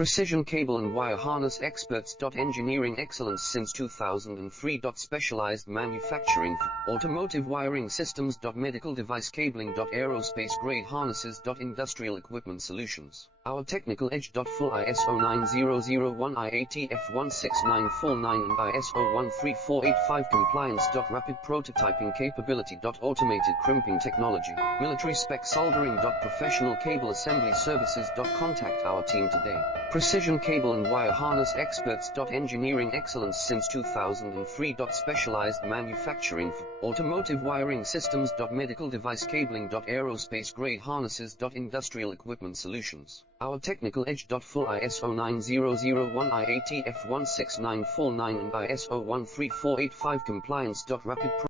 Precision cable and wire harness experts. Engineering excellence since 2003. Specialized manufacturing for automotive wiring systems. Medical device cabling. Aerospace grade harnesses. Industrial equipment solutions. Our technical edge. Full ISO 9001 IATF 16949 and ISO 13485 compliance. Rapid prototyping capability. Automated crimping technology. Military spec soldering. Professional cable assembly services. Contact our team today. Precision cable and wire harness experts. Engineering excellence since 2003. Specialized manufacturing for automotive wiring systems. Medical device cabling. Aerospace grade harnesses. Industrial equipment solutions. Our technical edge. Full ISO 9001 IATF 16949 and ISO 13485 compliance. Rapid